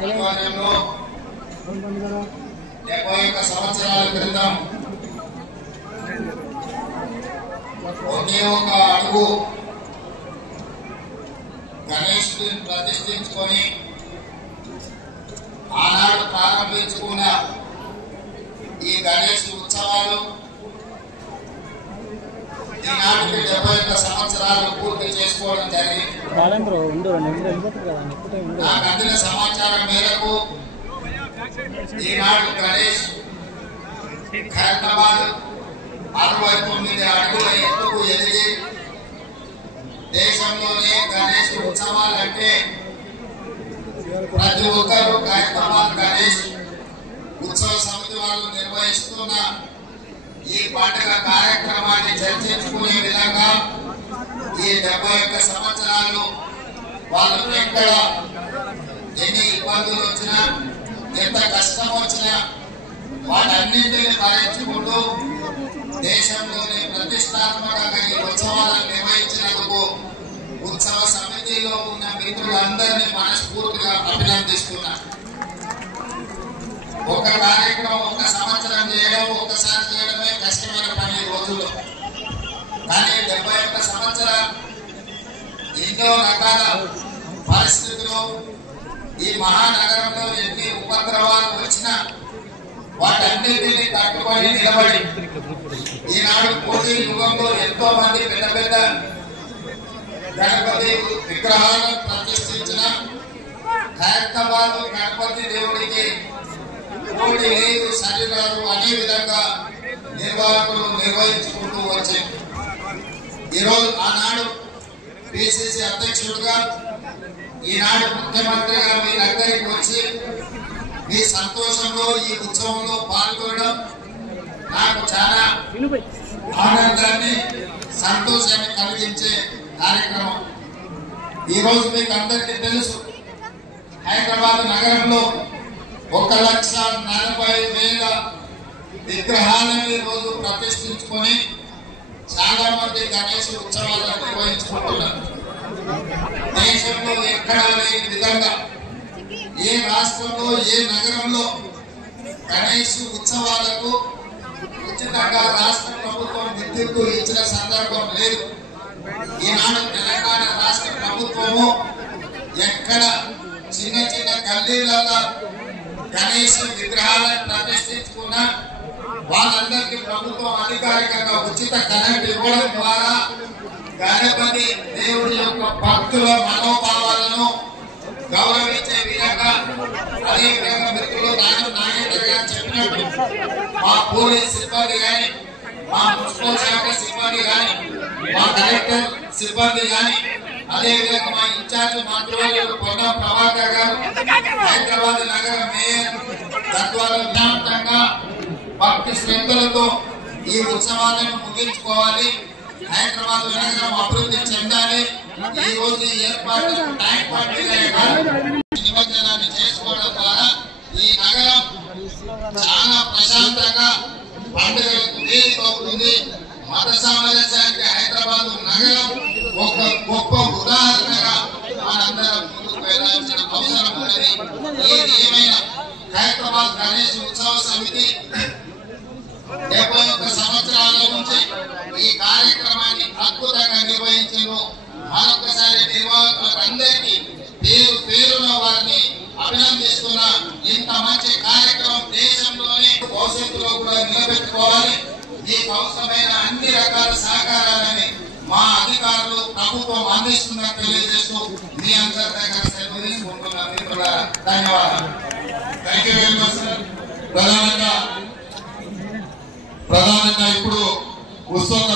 ఆధ్వర్యంలో 71 సంవత్సరాల క్రితం ఒకే ఒక అడుగు గణేశుని ప్రతిష్ఠించుకొని ఆనాడు ప్రారంభించుకున్న ఈ గణేష్ ఉత్సవాలు ఈనాటికి 71 సంవత్సరాలు పూర్తి చేసుకోవడం జరిగింది. నాకు అందిన సమాచారం మేరకు ఈనాడు గణేష్ ఖైరతాబాద్ 69 అడుగుల ఎత్తుకు ఎదిగి దేశంలోనే గణేష్ ఉత్సవాలంటే ప్రతి ఒక్కరూ ఖైరతాబాద్ గణేష్ ఉత్సవ సమితి వాళ్ళు నిర్వహిస్తున్న ఈ పండుగ కార్యక్రమాన్ని చర్చించుకునే విధంగా ఈ 71 సంవత్సరాలు వాళ్ళు ఎక్కడ ఎన్ని ఇబ్బందులు వచ్చినా ఎంత కష్టం వచ్చినా వాటన్నింటినీ భరించుకుంటూ దేశంలోని ప్రతిష్టాత్మకంగా ఈ ఉత్సవాలను నిర్వహించినందుకు ఉత్సవ సమితిలో ఉన్న మిత్రులందరినీ మనస్ఫూర్తిగా అభినందిస్తున్నారు. ఒక కార్యక్రమం ఒక సంవత్సరం చేయడం ఒకసారి చేయడమే కష్టమైన పని ఈ రోజుల్లో. కానీ 71 సంవత్సరాలు ఎన్నో రకాల పరిస్థితులు ఈ మహానగరంలో ఎన్ని ఉపద్రవాలు వచ్చినా వాటన్నిటినీ తట్టుకొని నిలబడి ఈనాడు కోటి యుగంలో ఎంతో మంది పెద్ద పెద్ద గణపతి విగ్రహాలను ప్రతిష్ఠించిన ఖైరతాబాద్ గణపతి దేవుడికి కోటి లేదు శరీరాలు అనే విధంగా నిర్వాహకులు నిర్వహించుకుంటూ వచ్చారు. ఈరోజు ఆనాడు పిసిసి అధ్యక్షుడుగా ఈనాడు ముఖ్యమంత్రిగా మీ దగ్గరికి వచ్చి మీ సంతోషంలో ఈ ఉత్సవంలో పాల్గొనడం నాకు చాలా ఆనందాన్ని సంతోషాన్ని కలిగించే కార్యక్రమం. ఈరోజు మీకు అందరికీ తెలుసు, హైదరాబాద్ నగరంలో 1,40,000 విగ్రహాలను ఈరోజు ప్రతిష్ఠించుకొని చాలా మంది గణేష్ ఉత్సవాలను నిర్వహించుకుంటున్నారు. దేశంలో ఎక్కడా లేని విధంగా ఏ రాష్ట్రంలో ఏ నగరంలో గణేష్ ఉత్సవాలకు ఉచితంగా రాష్ట్ర ప్రభుత్వం విద్యుత్తు ఇచ్చిన సందర్భం లేదు. ఈనాడు తెలంగాణ రాష్ట్ర ప్రభుత్వము ఎక్కడ చిన్న చిన్న గల్లీలలో గణేష్ విగ్రహాలను ప్రతిష్ఠించుకున్న వాళ్ళందరికీ ప్రభుత్వం అధికారికంగా ఉచిత కరెంట్ ఇవ్వడం ద్వారా గణపతి దేవుడి యొక్క భక్తుల మనోభావాలను గౌరవించే విధంగా అదేవిధంగా మిత్రులు నాగేంద్ర గారు చెప్పినట్టు మా పోలీస్ సిబ్బంది కానీ, మా మున్సిపల్ శాఖ సిబ్బంది కానీ, మా కలెక్టర్ సిబ్బంది కానీ, అదేవిధంగా మా ఇన్ఛార్జ్ మంత్రులు పొన్నం ప్రభాకర్ గారు, హైదరాబాద్ నగర మేయర్ తద్వారా వ్యాప్తంగా భక్తి శ్రద్ధలతో ఈ ఉత్సవాలను ముగించుకోవాలి. హైదరాబాద్ నగరం అభివృద్ధి చెందాలి. ఈ రోజు ఏర్పాటు ట్యాంక్ బండ్ నిమజ్జనాన్ని చేసుకోవడం ద్వారా ఈ నగరం చాలా ప్రశాంతంగా పండుగలకు వేదిక అవుతుంది. మత సామరస్యానికి హైదరాబాద్ నగరం ఒక గొప్ప ఉదాహరణగా మనందరం ముందుకు వెళ్లాల్సిన అవసరం ఉన్నది. ఏది ఏమైనా హైదరాబాద్ గణేష్ ఉత్సవ సమితి 71 సంవత్సరాల నుంచి ఈ కార్యక్రమాన్ని అద్భుతంగా నిర్వహించారు. మరొకసారి నిర్వాహకులందరికీ పేరు పేరున వారిని అభినందిస్తున్నా. ఇంత మంచి కార్యక్రమం దేశంలోనే భవిష్యత్తులో కూడా నిలబెట్టుకోవాలి. మీకు అవసరమైన అన్ని రకాల సహకారాలని మా అధికారులు ప్రభుత్వం అందిస్తుందని తెలియజేస్తూ మీ అందరి దగ్గర సెలవు తీసుకుంటున్నాను. మిత్రులారా, ధన్యవాదాలు. Thank you very much sir. ప్రధానంగా ఇప్పుడు ఉత్సవం